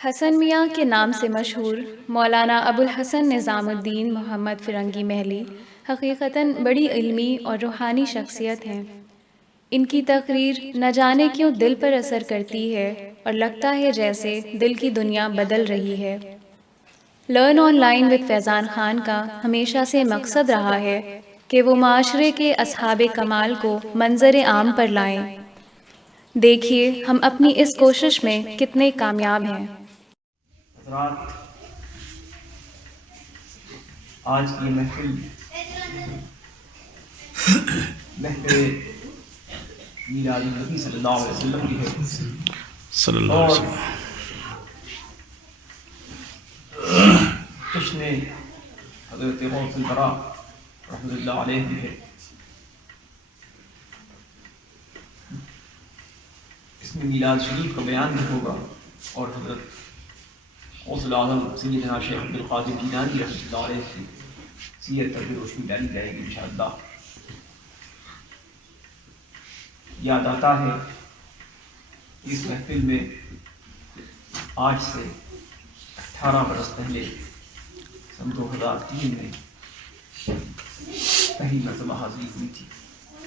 حسن میاں کے نام سے مشہور مولانا ابوالحسن نظام الدین محمد فرنگی محلی حقیقتاً بڑی علمی اور روحانی شخصیت ہیں۔ ان کی تقریر نہ جانے کیوں دل پر اثر کرتی ہے اور لگتا ہے جیسے دل کی دنیا بدل رہی ہے۔ لرن آن لائن وتھ فیضان خان کا ہمیشہ سے مقصد رہا ہے کہ وہ معاشرے کے اصحاب کمال کو منظر عام پر لائیں۔ دیکھیے ہم اپنی اس کوشش میں کتنے کامیاب ہیں۔ حضرات، آج کی محفل میلاد النبی صلی اللہ علیہ وسلم کی ہے اور جشن حضرت غوث البراء رحمۃ اللہ علیہ بھی ہے۔ اس میں میلاد شریف کا بیان بھی ہوگا اور حضرت غوث العظم سیدنا شیخ عبدالقادر جیلانی رحمۃ اللہ علیہ کی سیرت پر بھی روشنی ڈالی جائے گی انشاءاللہ۔ یاد آتا ہے اس محفل میں آج سے 18 برس پہلے سن 2003 میں پہلی مرتبہ حاضری ہوئی تھی،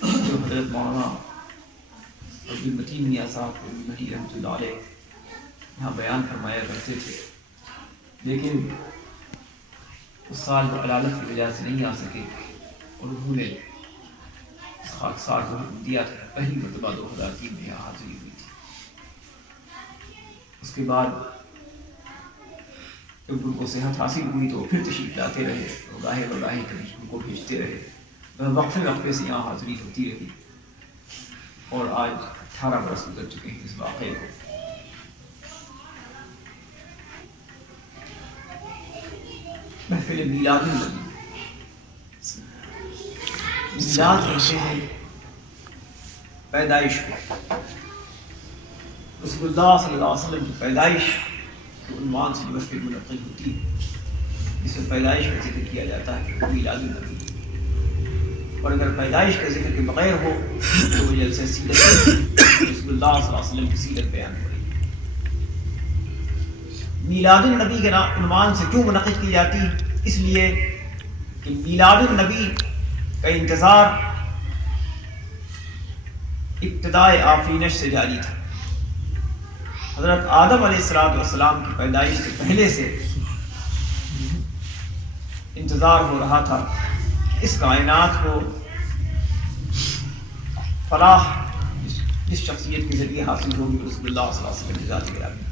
جو حضرت مولانا عبدالمتین میاں صاحب محلی رحمۃ اللہ علیہ یہاں بیان فرمایا کرتے تھے، لیکن اس سال وہ علالت کی وجہ سے نہیں آ سکے اور انہوں نے خاکسار جو دیا تھا پہلی مرتبہ 2003 میں یہاں حاضری ہوئی تھی۔ اس کے بعد جب ان کو صحت حاصل ہوئی تو پھر تشریف لاتے رہے اور گاہے بگاہے کبھی ان کو بھیجتے رہے، وقفے وقفے سے یہاں حاضری ہوتی رہی اور آج 18 برس گزر چکے ہیں اس واقعے کو۔ محفل میلاد النبی، میلاد کہتے ہیں پیدائش کو۔ رسول اللہ صلی اللہ علیہ وسلم کی پیدائش کے عنوان سے محفل منعقد ہوتی ہے، جس میں پیدائش کا ذکر کیا جاتا ہے وہ میلاد النبی، اور اگر پیدائش کا ذکر کے بغیر ہو تو وہ جلسہ سیرت رسول اللہ صلی اللہ علیہ وسلم کی سیرت بیان ہو رہی ہے۔ میلاد النبی کے عنوان سے کیوں منعقد کی جاتی ہے؟ اس لیے کہ میلاد النبی کا انتظار ابتدائے آفرینش سے جاری تھا۔ حضرت آدم علیہ السلام کی پیدائش سے پہلے سے انتظار ہو رہا تھا کہ اس کائنات کو فلاح جس شخصیت کے ذریعے حاصل ہوگی رسول اللہ صلی اللہ علیہ وسلم کی ذات گرامی۔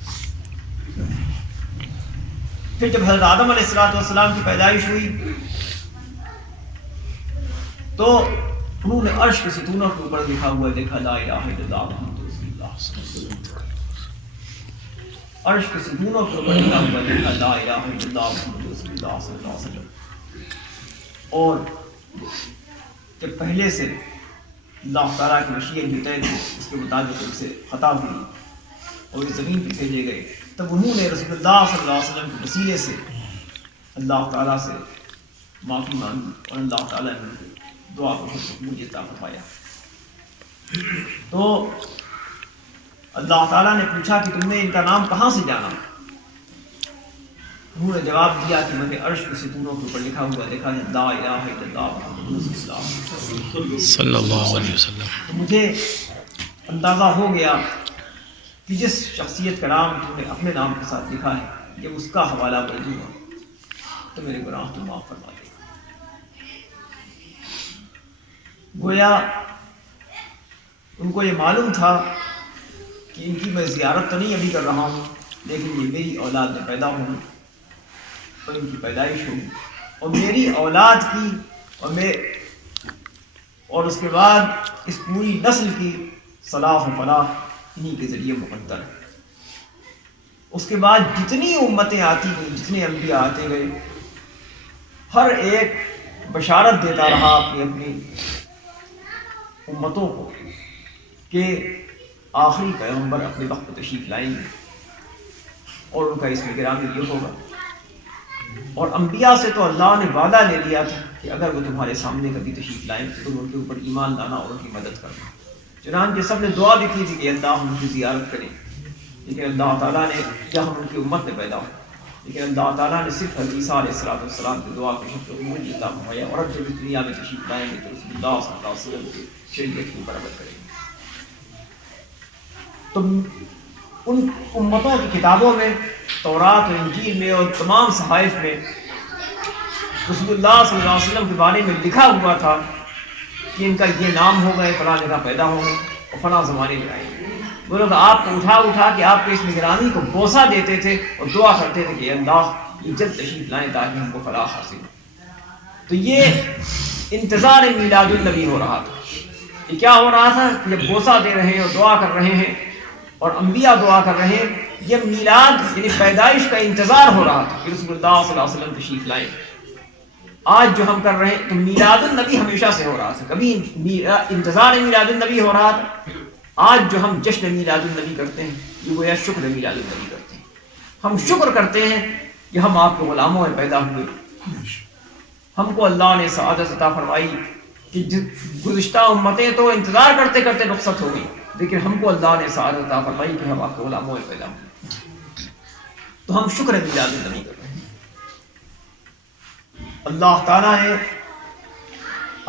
پھر جب حضرت آدم علیہ السلام کی پیدائش ہوئی تو انہوں نے عرش کے ستونوں کے اوپر لکھا ہوا دیکھا لا الہ الا اللہ محمد رسول اللہ صلی اللہ علیہ وسلم۔ عرش کے ستونوں کے اوپر لکھا ہوا دیکھا لا الہ الا اللہ محمد رسول اللہ صلی اللہ علیہ وسلم۔ اور جب پہلے سے اللہ تعالیٰ کی مشیت بھی طے تھی، اس کے مطابق ان سے خطا ہوئی اور اس زمین پہ بھیجے گئے، تب انہوں نے رسول اللہ صلی اللہ علیہ وسلم کے وسیلے سے اللہ تعالیٰ سے معافی مانگی اور اللہ تعالیٰ نے دعا کو قبول عطا فرمایا۔ تو اللہ تعالیٰ نے پوچھا کہ تم نے ان کا نام کہاں سے جانا؟ انہوں نے جواب دیا کہ میں نے عرش کے ستونوں کے اوپر لکھا ہوا دیکھا ہے لا الہ الا اللہ محمد رسول اللہ صلی اللہ علیہ وسلم۔ تو مجھے اندازہ ہو گیا کہ جس شخصیت کا نام تم نے اپنے نام کے ساتھ لکھا ہے جب اس کا حوالہ کر دوں گا تو میرے گناہ تو معاف فرما دے گا۔ گویا ان کو یہ معلوم تھا کہ ان کی میں زیارت تو نہیں ابھی کر رہا ہوں، لیکن یہ میری اولاد میں پیدا ہوں اور ان کی پیدائش ہوگی اور میری اولاد کی اور اس کے بعد اس پوری نسل کی صلاح و فلاح انہی کے ذریعے مقدر ہے۔ اس کے بعد جتنی امتیں آتی گئیں، جتنے انبیاء آتے گئے، ہر ایک بشارت دیتا رہا اپنی اپنی امتوں کو کہ آخری پیغمبر اپنے وقت پر تشریف لائیں گے اور ان کا اس میں گرامی یہ ہوگا۔ اور انبیاء سے تو اللہ نے وعدہ لے لیا تھا کہ اگر وہ تمہارے سامنے کبھی تشریف لائیں تو تم ان کے اوپر ایمان لانا اور ان کی مدد کرنا۔ چنانچہ سب نے دعا بھی کی تھی کہ اللہ ان کی زیارت کریں، لیکن اللہ تعالیٰ نے یا ہم ان کی امت میں پیدا ہو، لیکن اللہ تعالیٰ نے صرف حضرت عیسیٰ علیہ السلام کی دعا کی شکر عمر عطا فرمایا، اور اب جب اس دنیا میں تشریف لائیں گے تو رسول اللہ صلی اللہ علیہ وسلم کی شریعت کی برابر کریں گے۔ تو ان امتوں کی کتابوں میں، تورات و انجیل میں اور تمام صحائف میں رسول اللہ صلی اللہ علیہ وسلم کے بارے میں لکھا ہوا تھا کہ ان کا یہ نام ہوگا، فلاں جگہ پیدا ہوں گے اور فلاں زمانے میں آئیں گے۔ وہ لوگ آپ کو اٹھا کے آپ کے اس نگرانی کو بوسہ دیتے تھے اور دعا کرتے تھے کہ اللہ یہ جلد تشریف لائیں تاکہ ہم کو فلاح حاصل ہو۔ تو یہ انتظار میلاد النبی ہو رہا تھا۔ یہ کیا ہو رہا تھا؟ جب بوسہ دے رہے ہیں اور دعا کر رہے ہیں اور انبیاء دعا کر رہے ہیں، یہ میلاد یعنی پیدائش کا انتظار ہو رہا تھا کہ رسول اللہ صلی اللہ علیہ وسلم تشریف لائیں۔ آج جو ہم کر رہے ہیں تو میلاد النبی ہمیشہ سے ہو رہا تھا، کبھی انتظار میلاد النبی ہو رہا تھا۔ آج جو ہم جشن میلاد النبی کرتے ہیں یہ گویا شکر میلاد النبی کرتے ہیں۔ ہم شکر کرتے ہیں کہ ہم آپ کے غلاموں میں پیدا ہوئے، ہم کو اللہ نے سعادت عطا فرمائی کہ گزشتہ امتیں تو انتظار کرتے کرتے رخصت ہو گئی، لیکن ہم کو اللہ نے سعادت عطا فرمائی کہ ہم آپ کے غلاموں میں پیدا ہوئے، تو ہم شکر میلاد النبی کر رہے ہیں۔ اللہ تعالیٰ نے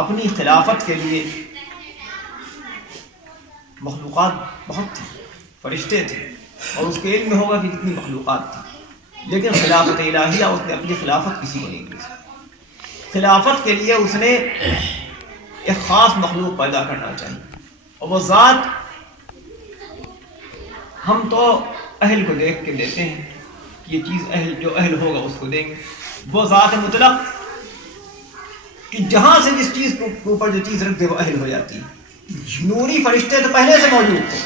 اپنی خلافت کے لیے مخلوقات بہت تھی، فرشتے تھے، اور اس کے علم میں ہوگا کہ کتنی مخلوقات تھی، لیکن خلافت الہیہ اس نے اپنی خلافت کسی کو نہیں دی۔ خلافت کے لیے اس نے ایک خاص مخلوق پیدا کرنا چاہیے، اور وہ ذات ہم تو اہل کو دیکھ کے دیتے ہیں کہ یہ چیز اہل جو اہل ہوگا اس کو دیں گے۔ وہ ذات مطلق کہ جہاں سے جس چیز کے اوپر جو چیز رکھ دے وہ اہل ہو جاتی ہے۔ نوری فرشتے تو پہلے سے موجود تھے،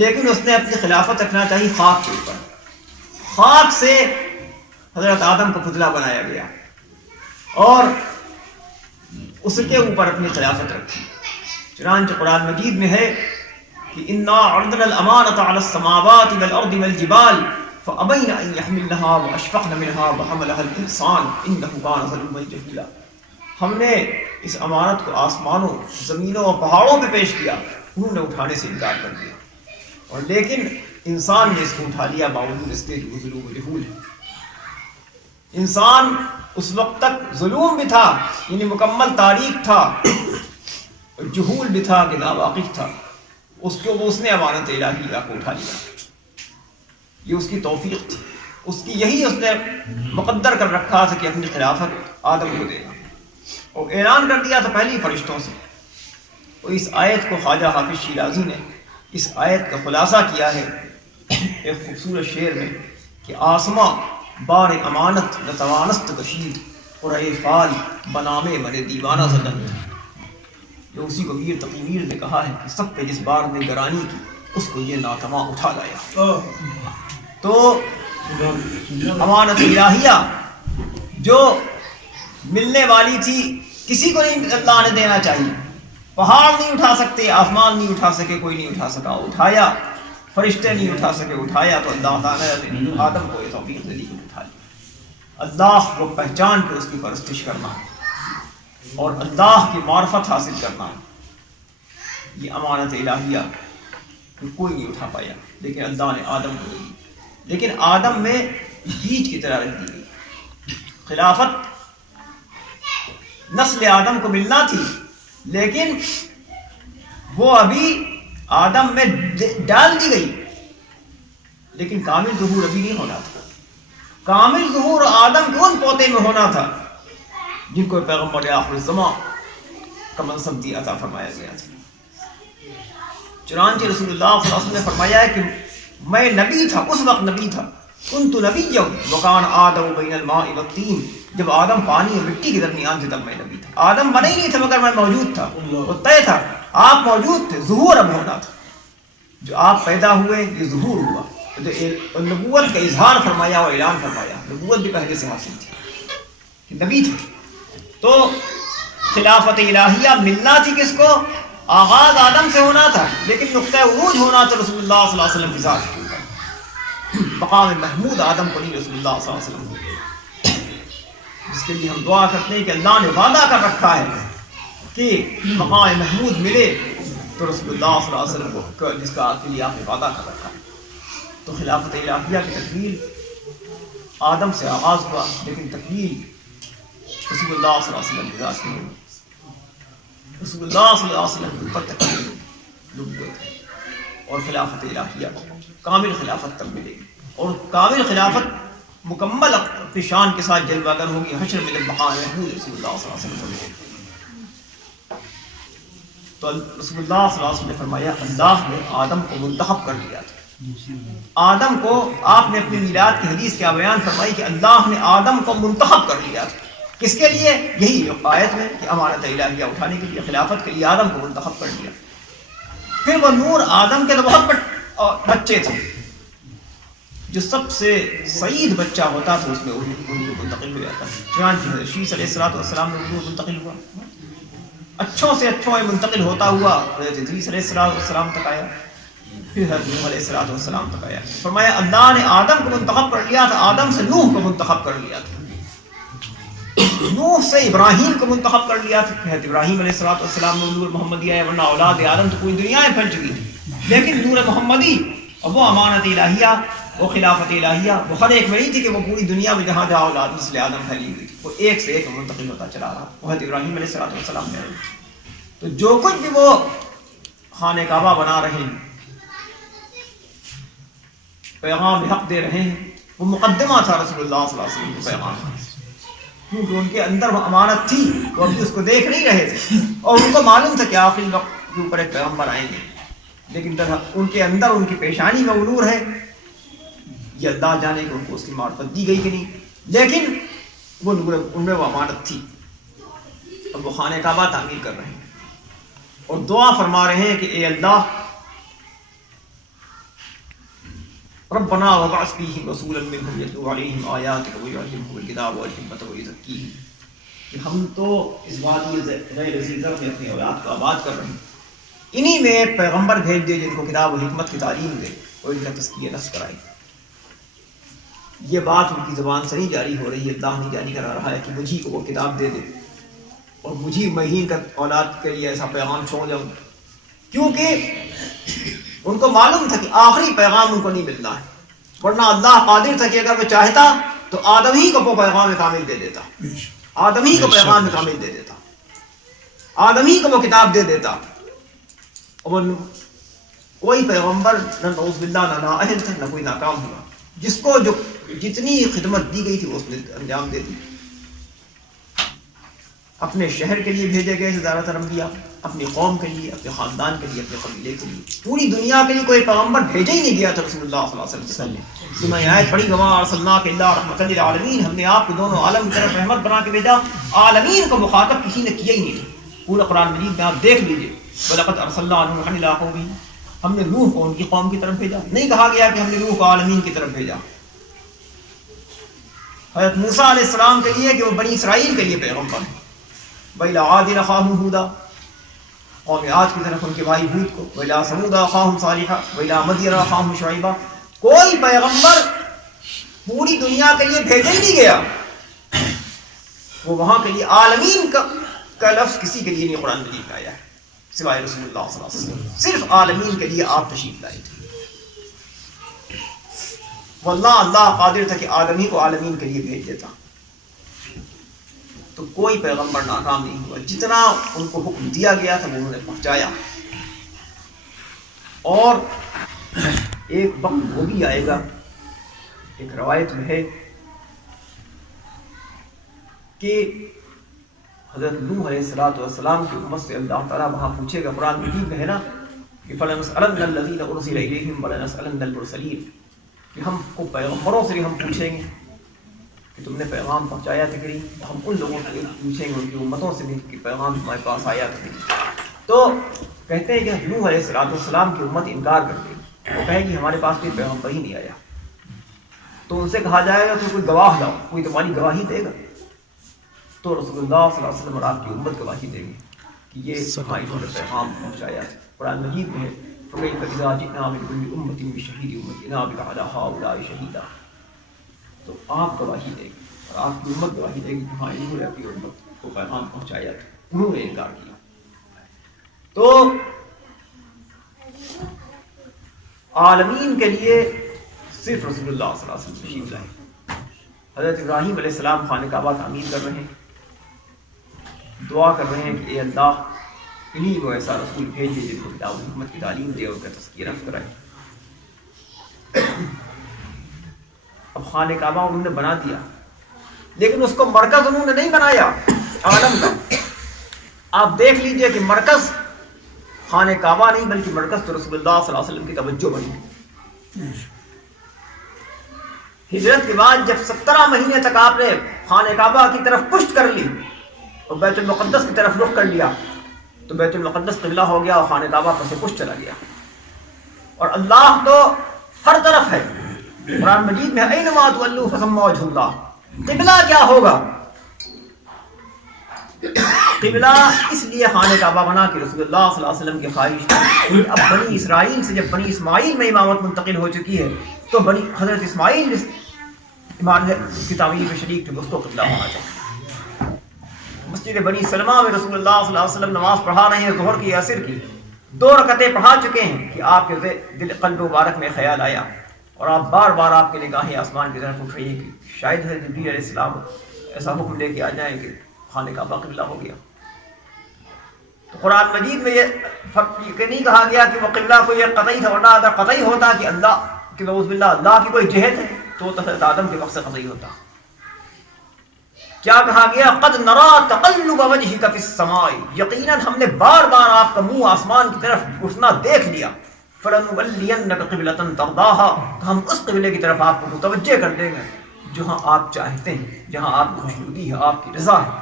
لیکن اس نے اپنی خلافت رکھنا چاہیے خاک کے اوپر۔ خاک سے حضرت آدم کو پتلا بنایا گیا اور اس کے اوپر اپنی خلافت رکھی۔ چنانچہ قرآن مجید میں ہے کہ انا عرضنا الامانۃ علی السماوات والارض والجبال فابین ان یحملنها واشفقن منها وحملها الانسان انه کان ظلوما جہولا۔ ہم نے اس امانت کو آسمانوں، زمینوں اور پہاڑوں پہ پیش کیا، انہوں نے اٹھانے سے انکار کر دیا، اور لیکن انسان نے اس کو اٹھا لیا باوجود اس کے کہ وہ ظلم و جہول ہے۔ انسان اس وقت تک ظلم بھی تھا، یعنی مکمل تاریک تھا، اور جہول بھی تھا کہ ناواقف تھا، اس نے امانت الہیہ کو اٹھا لیا۔ یہ اس کی توفیق تھی، اس کی یہی اس نے مقدر کر رکھا تھا کہ اپنی خلافت آدم کو دے گا، اور اعلان کر دیا تھا پہلی فرشتوں سے۔ اور اس آیت کو خواجہ حافظ شیرازی نے اس آیت کا خلاصہ کیا ہے ایک خوبصورت شعر میں کہ آسماں بار امانت نتوانست کشید قرۂ فال بنامے من دیوانہ زدن۔ جو اسی کو میر تقی میر نے کہا ہے کہ سب پہ جس بار نے گرانی کی اس کو یہ ناتواں اٹھا لایا۔ تو امانت الہیہ جو ملنے والی تھی کسی کو نہیں اللہ نے دینا چاہیے۔ پہاڑ نہیں اٹھا سکتے، آسمان نہیں اٹھا سکے، کوئی نہیں اٹھا سکا، اٹھایا۔ فرشتے نہیں اٹھا سکے، اٹھایا تو اللہ تعالیٰ نے آدم کو یہ توفیق دے دی کہ اٹھا لیا۔ اللہ کو پہچان کے اس کی پرستش کرنا اور اللہ کی معرفت حاصل کرنا، یہ امانت الہیہ کوئی نہیں اٹھا پایا، لیکن اللہ نے آدم کو دی۔ لیکن آدم میں بیج کی طرح رکھ دی گئی۔ خلافت نسل آدم کو ملنا تھی، لیکن وہ ابھی آدم میں ڈال دی گئی، لیکن کامل ظہور ابھی نہیں ہونا تھا۔ کامل ظہور آدم کے ان پوتے میں ہونا تھا جن کو پیغمبر آخر الزمان کا منصب دی عطا فرمایا گیا تھا۔ چنانچہ رسول اللہ صلی اللہ علیہ وسلم نے فرمایا ہے کہ میں نبی تھا، اس وقت نبی تھا، کنت نبیا وکان آدم بین الماء والطین، جب آدم پانی اور مٹی کے درمیان تھے تب میں نبی تھا۔ آدم بنا ہی نہیں تھا مگر میں موجود تھا، وہ طے تھا، آپ موجود تھے، ظہور اب ہونا تھا۔ جو آپ پیدا ہوئے یہ ظہور ہوا، جو نبوت کا اظہار فرمایا اور اعلان فرمایا، نبوت بھی پہلے سے حاصل تھی، نبی تھے۔ تو خلافت الہیہ ملنا تھی کس کو؟ آغاز آدم سے ہونا تھا، لیکن نقطہ عروج ہونا تھا رسول اللہ صلی اللہ علیہ وسلم کی ذات کے اوپر۔ مقام محمود آدم کو نہیں، رسول اللہ صلی اللہ علیہ وسلم کو، جس کے لیے ہم دعا کرتے ہیں کہ اللہ نے وعدہ کر رکھا ہے کہ مقام محمود ملے تو رسول اللہ صلی اللہ علیہ وسلم کو، جس کا کے لیے آپ نے وعدہ کر رکھا ہے۔ تو خلافت الہیہ کی تکمیل آدم سے آغاز ہوا، لیکن تکمیل رسول اللہ صلی اللہ علیہ وسلم کی ذات میں ہوئی۔ رسول اللہ صلی اللہ علیہ وسلم کے اوپر تکمیل نبوت ہے، اور خلافت الہیہ کامل خلافت تب ملے گی، اور کامل خلافت مکمل اپنی شان کے ساتھ جلوہ گر ہوگی حشر میں، جب بقاء محمود رسول اللہ صلی اللہ علیہ وسلم ملے گی۔ تو رسول اللہ صلی اللہ علیہ وسلم نے فرمایا اللہ نے آدم کو منتخب کر لیا تھا۔ آدم کو آپ نے اپنی میلاد کی حدیث کیا بیان فرمائی کہ اللہ نے آدم کو منتخب کر لیا تھا۔ کس کے لیے؟ یہی جو آیت میں کہ امانت الہیہ اٹھانے کے لیے، خلافت کے لیے آدم کو منتخب کر لیا۔ پھر وہ نور آدم کے تو بہت بچے تھے، جو سب سے سعید بچہ ہوتا تھا اس میں ان کو منتقل ہو جاتا ہے۔ چنانچہ شیس علیہ السلام میں نور منتقل ہوا، اچھوں سے اچھوں میں منتقل ہوتا ہوا حضرت ادریس علیہ السلام تک آیا، پھر حضرت نوح علیہ السلام تک آیا۔ فرمایا اللہ نے آدم کو منتخب کر لیا تھا، آدم سے نوح کو منتخب کر لیا تھا، نوح سے ابراہیم کو منتخب کر لیا تھا۔ حضرت ابراہیم علیہ السلام میں نور محمدی آیا، ورنہ اولاد آدم تو پوری دنیا میں پھیل چکی تھی، لیکن نور محمدی اور وہ امانت الہیہ، وہ خلافت الہیہ، وہ ہر ایک میں نہیں تھی کہ وہ پوری دنیا میں جہاں جہاں اولاد نسل آدم پھیلی ہوئی تھی، وہ ایک سے ایک منتقل ہوتا چلا رہا۔ وہ حضرت ابراہیم علیہ السلام نے تو جو کچھ بھی وہ خانہ کعبہ بنا رہے ہیں، پیغام حق دے رہے ہیں، وہ مقدمہ تھا رسول اللہ صلی اللہ علیہ وسلم کے پیغام، کیونکہ ان کے اندر وہ امانت تھی، وہ ابھی اس کو دیکھ نہیں رہے تھے، اور ان کو معلوم تھا کہ آخری وقت کے اوپر ایک پیغمبر آئیں گے، لیکن ان کے اندر ان کی پیشانی میں وہ نور ہے، یہ اللہ جانے کہ ان کو اس کی معرفت دی گئی کہ نہیں، لیکن وہ نور ان میں وہ امانت تھی۔ اب وہ خانہ کعبہ تعمیر کر رہے ہیں اور دعا فرما رہے ہیں کہ اے اللہ ربنا وابعث فیہم رسولا منہم یتلو علیہم آیاتک ویعلمہم الکتاب والحکمۃ ویزکیہم، کہ ہم تو اس وادی غیر ذی زرع میں اپنی اولاد کو آباد کر رہے ہیں، انہی میں ایک پیغمبر بھیج دے جن کو کتاب و حکمت کی تعلیم دے اور ان کا تزکیہ نفس کرائے۔ یہ بات ان کی زبان سے نہیں جاری ہو رہی ہے، اللہ نہیں جاری کرا رہا ہے کہ مجھے کو وہ کتاب دے دے اور مجھے مہین کا اولاد کے لیے ایسا پیغام چھوڑ جاؤں، کیونکہ ان کو معلوم تھا کہ آخری پیغام ان کو نہیں ملنا ہے، ورنہ اللہ قادر تھا کہ اگر وہ چاہتا تو آدم ہی کو وہ پیغام کامل دے دیتا، آدم ہی کو پیغام کامل دے دیتا، آدم ہی کو وہ کتاب دے دیتا، اور کوئی پیغمبر نہ نعوذ باللہ نہ نااہل تھا، نہ کوئی ناکام ہوا، جس کو جو جتنی خدمت دی گئی تھی اس نے انجام دے دی۔ اپنے شہر کے لیے بھیجے گئے زیادہ تر انبیاء، اپنی قوم کے لیے، اپنے خاندان کے لیے، اپنے قبیلے کے لیے، پوری دنیا کے لیے کوئی پیغمبر بھیجا ہی نہیں گیا تھا رسول اللہ صلی اللہ علیہ وسلم۔ تو میں آیت پڑھی وما ارسلناک الا رحمۃ للعالمین، ہم نے آپ کو دونوں عالم کی طرف رحمت بنا کے بھیجا، عالمین کو مخاطب کسی نے کیا ہی نہیں تھا۔ پورا قرآن مجید میں آپ دیکھ لیجیے، وَلَقَدْ أَرْسَلْنَا نُوحًا إِلَىٰ قَوْمِهِ، ہم نے نوح کو ان کی قوم کی طرف بھیجا، نہیں کہا گیا کہ ہم نے نوح کو عالمین کی طرف بھیجا۔ حضرت موسیٰ علیہ السلام کے لیے کہ وہ بنی اسرائیل کے لیے پیغمبر ہیں، وَإِلَىٰ عَادٍ أَخَاهُمْ هُودًا، قوم عاد کی طرف ان کے بھائی ہود کو، وَإِلَىٰ ثَمُودَ أَخَاهُمْ صَالِحًا وَإِلَىٰ مَدْيَنَ أَخَاهُمْ شُعَيْبًا، کوئی پیغمبر پوری دنیا کے لیے بھیجا ہی نہیں گیا، وہ وہاں کے لیے عالمین کا لفظ کسی کے لیے نہیں قرآن مجید میں آیا ہے سوائے رسول اللہ صلی اللہ علیہ وسلم، صرف عالمین کے لیے آپ تشریف لائے تھے۔ واللہ اللہ قادر تھا کہ آدمی کو عالمین کے لیے بھیج دیتا، تو کوئی پیغمبر ناکام نہیں ہوا، جتنا ان کو حکم دیا گیا تھا وہ انہوں نے پہنچایا۔ اور ایک وقت وہ بھی آئے گا، ایک روایت میں ہے کہ حضرت نوح علیہ السلام کی امت سے اللہ تعالیٰ وہاں پوچھے گا، قرآن مجید میں ہے نا کہ فَلَنَسْأَلَنَّ الَّذِينَ أُرْسِلَ إِلَيْهِمْ وَلَنَسْأَلَنَّ الْمُرْسَلِينَ، کہ ہم کو پیغمبروں سے بھی ہم پوچھیں گے کہ تم نے پیغام پہنچایا تھا کہ نہیں، ہم ان لوگوں سے پوچھیں گے ان کی امتوں سے بھی کہ پیغام تمہارے پاس آیا تھا کہ نہیں۔ تو کہتے ہیں کہ نوح علیہ السلام کی امت انکار کر گئی، وہ کہے کہ ہمارے پاس کوئی پیغمبر ہی نہیں آیا، تو ان سے کہا جائے گا کہ کوئی گواہ لاؤ، کوئی تمہاری گواہی دے گا، تو رسول اللہ صلی اللہ علیہ وسلم اور آپ کی امت گواہی دیں گے کہ یہ ہماری انہوں نے پیغام پہنچایا تھا۔ قرآن مجید میں فَكَيْفَ إِذَا جِئْنَا مِنْ كُلِّ أُمَّةٍ بِشَهِيدٍ وَجِئْنَا بِكَ عَلَىٰ هَٰؤُلَاءِ شَهِيدًا، تو آپ گواہی دیں گے اور آپ کی امت گواہی دے گی کہ ہاں انہوں نے اپنی امت کو پیغام پہنچایا تھا، انہوں نے انکار کیا۔ تو عالمین کے لیے صرف رسول اللہ صلی اللہ علیہ وسلم تشریف لائے. حضرت ابراہیم علیہ السلام خانہ کعبہ تعمیر کر رہے ہیں, دعا کر رہے ہیں کہ اے اللہ انہیں کو ایسا رسول بھیجے جن کو کتاب و حکمت کی تعلیم دے اور کا تذکیہ کرائے. اب خانہ کعبہ انہوں نے بنا دیا, لیکن اس کو مرکز انہوں نے نہیں بنایا عالم کا. آپ دیکھ لیجئے کہ مرکز خانہ کعبہ نہیں بلکہ مرکز تو رسول اللہ صلی اللہ علیہ وسلم کی توجہ بنی. ہجرت کے بعد جب 17 مہینے تک آپ نے خانہ کعبہ کی طرف پشت کر لی اور بیت المقدس کی طرف رخ کر لیا تو بیت المقدس قبلہ ہو گیا اور خانہ کعبہ پر سے پشت چلا گیا. اور اللہ تو ہر طرف ہے. قرآن مجید میں اینما تولوا فثم وجہ اللہ. قبلہ کیا ہوگا؟ قبلہ اس لیے خانہ کعبہ بنا کہ رسول اللہ صلی اللہ علیہ وسلم کی خواہش تھی. اب بنی اسرائیل سے جب بنی اسماعیل میں امامت منتقل ہو چکی ہے تو بنی حضرت اسماعیل امامت کی تعمیر میں شریک تھے, اس کو قبلہ ہونا چاہیے. مسجد بنی سلمہ میں رسول اللہ صلی اللہ علیہ وسلم نماز پڑھا رہے ہیں ظہر کی عصر کی 2 رکعتیں پڑھا چکے ہیں کہ آپ کے دل قلب مبارک میں خیال آیا اور آپ بار بار آپ کی نگاہیں آسمان کی طرف اٹھ رہی ہیں کہ شاید حضرت جبریل علیہ السلام ایسا حکم لے کے آ جائیں کہ خانہ کعبہ قبلہ ہو گیا. تو قرآن مجید میں یہ نہیں کہا گیا کہ وہ قبلہ کوئی قطعی تھا, ورنہ اگر قطعی ہوتا کہ اللہ کہ نعوذ باللہ اللہ کی کوئی جہت ہے تو حضرت آدم کے وقت سے قطعی ہوتا. کیا کہا گیا؟ قد نرا تقلب وجهك في السماء, یقیناً ہم نے بار بار آپ کا منہ آسمان کی طرف اٹھنا دیکھ لیا. فلنولینک قبلۃ ترضاها, ہم اس قبلے کی طرف آپ کو متوجہ کر دیں گے جہاں آپ چاہتے ہیں, جہاں آپ کی خوشنودی ہے, آپ کی رضا ہے.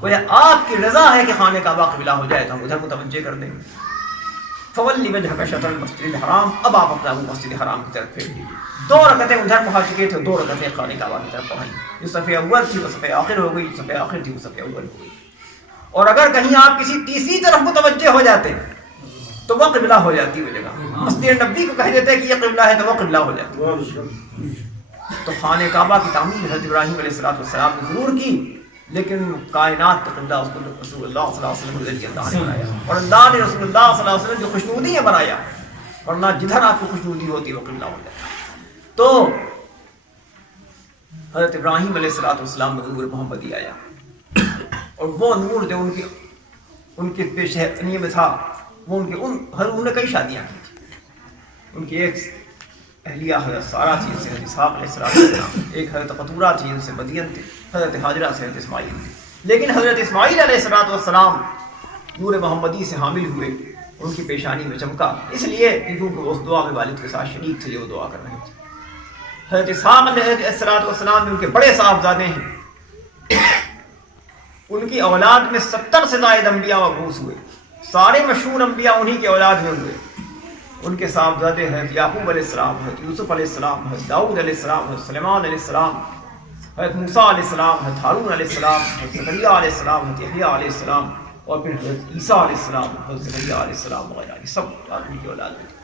وہ آپ کی رضا ہے کہ خانہ کعبہ قبلہ ہو جائے تو ہم ادھر متوجہ کر دیں گے. فولی وجهک شطر المسجد الحرام, اب آپ اپنا منہ مسجد حرام کی طرف پھیر دیجیے. 2 رکعتیں ادھر پڑھا چکے تھے, 2 رکعتیں خانہ کعبہ کی طرف پڑھائیں. جو صف اول تھی وہ صف آخر ہو گئی, صف آخر تھی وہ صف اول ہو گئی. اور اگر کہیں آپ کسی تیسری طرف متوجہ ہو جاتے تو وہ قبلہ ہو جاتی وہ جگہ. مسجد نبوی کو کہہ دیتے کہ یہ قبلہ ہے تو وہ قبلہ ہو جاتی. تو خانہ کعبہ کی تعمیر حضرت ابراہیم علیہ السلام نے ضرور کی, لیکن کائنات کا قبلہ اس کو رسول اللہ صلی اللہ علیہ وسلم نے بنایا. اور اللہ نے رسول اللہ صلی اللہ علیہ وسلم جو خوشنودی ہے بنایا, ورنہ جدھر آپ کو خوشنودی ہوتی ہے وہ قبلہ ہو جاتا. تو حضرت ابراہیم علیہ السلام میں نور محمدی آیا, اور وہ نور جو ان کے پیشنی میں تھا وہ انہوں نے کئی شادیاں کی تھی. ان کی ایک اہلیہ حضرت سارہ تھی, ان سے حضرت اسحاق علیہ السلام, ایک حضرت قطورہ تھی, ان سے مدین تھے, حضرت ہاجرہ سے حضرت اسماعیل تھی. لیکن حضرت اسماعیل علیہ السلام نور محمدی سے حامل ہوئے, ان کی پیشانی میں چمکا, اس لیے کیونکہ اس دعا میں والد کے ساتھ شریک تھے جو دعا کر رہے تھے. حضرت اسحاق علیہ السلام میں ان کے بڑے صاحبزادے ہیں, ان کی اولاد میں 70 سے زائد انبیاء مبعوث ہوئے. سارے مشہور انبیاء انہی کے اولاد میں ہوئے. ان کے صاحبزادے حضرت یعقوب علیہ السلام, حضرت یوسف علیہ السلام, حضرت داؤد علیہ السلام, حضرت سلیمان علیہ السلام, حضرت موسیٰ علیہ السلام, حضرت ہارون علیہ السلام, حضرت زکریا علیہ السلام, حضرت یحییٰ علیہ السلام, اور پھر حضرت عیسیٰ علیہ السلام, حضرت زکریا علیہ السلام وغیرہ, سب ان کی اولاد میں تھے.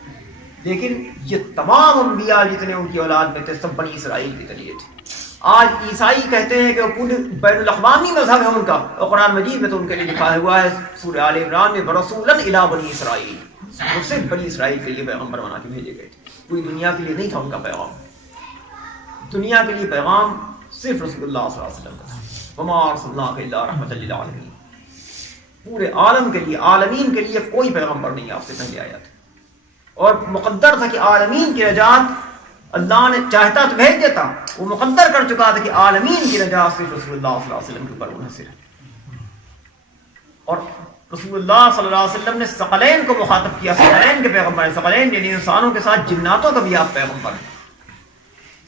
لیکن یہ تمام انبیاء جتنے ان کی اولاد میں تھے سب بنی اسرائیل کے ذریعے تھے. آج عیسائی کہتے ہیں کہ وہ پورے بین الاقوامی مذہب ہے ان کا, اور قرآن مجید میں تو ان کے لیے لکھا ہوا ہے سورہ آل عمران میں برسولاً الی بنی اسرائیل, وہ صرف بنی اسرائیل کے لیے پیغمبر بنا کے بھیجے گئے تھے, پوری دنیا کے لیے نہیں تھا ان کا پیغام. دنیا کے لیے پیغام صرف رسول اللہ صلی اللہ علیہ وسلم کا تھا. وما ارسلناک الا رحمۃ للعالمین, پورے عالم کے لیے, عالمین کے لیے کوئی پیغمبر نہیں آپ سے پہلے آیا تھا. اور مقدر تھا کہ عالمین کی نجات اللہ نے چاہتا تو بھیج دیتا, وہ مقدر کر چکا تھا کہ عالمین کی نجات صرف رسول اللہ صلی اللہ علیہ وسلم کے اوپر منحصر ہے. اور رسول اللہ صلی اللہ علیہ وسلم نے ثقلین کو مخاطب کیا, ثقلین کے پیغمبر ہیں. ثقلین یعنی انسانوں کے ساتھ جناتوں کا بھی آپ پیغمبر ہیں.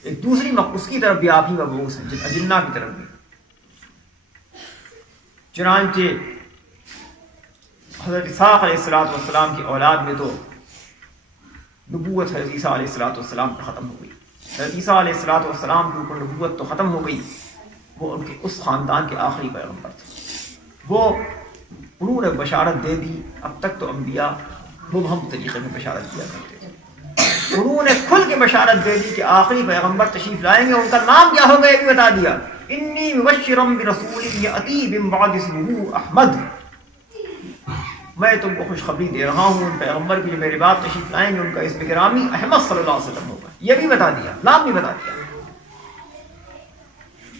ایک دوسری اس کی طرف بھی آپ ہی مبعوث ہیں, جنات کی طرف بھی. چنانچہ حضرت اسحاق علیہ السلام کی اولاد میں تو نبوت حضرت عیسیٰ علیہ السلام پر ختم ہو گئی. حضرت عیسیٰ علیہ السلام کے اوپر نبوت تو ختم ہو گئی, وہ ان کے اس خاندان کے آخری پیغمبر تھے. وہ انہوں نے بشارت دے دی. اب تک تو انبیاء مبہم طریقے میں بشارت دیا کرتے تھے, انہوں نے کھل کے بشارت دے دی کہ آخری پیغمبر تشریف لائیں گے. ان کا نام کیا ہوگا یہ بھی بتا دیا, انی مبشرا برسول یأتی من بعد اسمہ احمد. میں تم کو خوشخبری دے رہا ہوں ان پیغمبر کی جو میرے بعد تشریف لائیں گے ان کا اسم گرامی احمد صلی اللہ علیہ وسلم ہوگا. یہ بھی بتا دیا, نام بھی بتا دیا.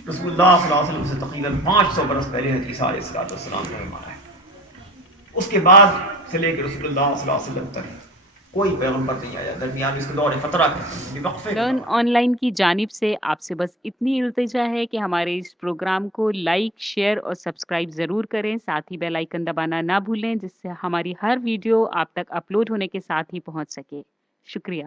رسول اللہ صلی اللہ علیہ وسلم سے تقریباً 500 برس پہلے حدیث علیہ السلام نے فرمایا ہے. اس کے بعد سے لے کے رسول اللہ صلی اللہ علیہ وسلم تک کوئی پیغمبر نہیں آیا. درمیان میں اس کو دور فترہ کہتے ہیں. لرن آن لائن کی جانب سے آپ سے بس اتنی التجا ہے کہ ہمارے اس پروگرام کو لائک، شیئر اور سبسکرائب ضرور کریں. ساتھ ہی بیل آئیکن دبانا نہ بھولیں جس سے ہماری ہر ویڈیو آپ تک اپلوڈ ہونے کے ساتھ ہی پہنچ سکے. شکریہ.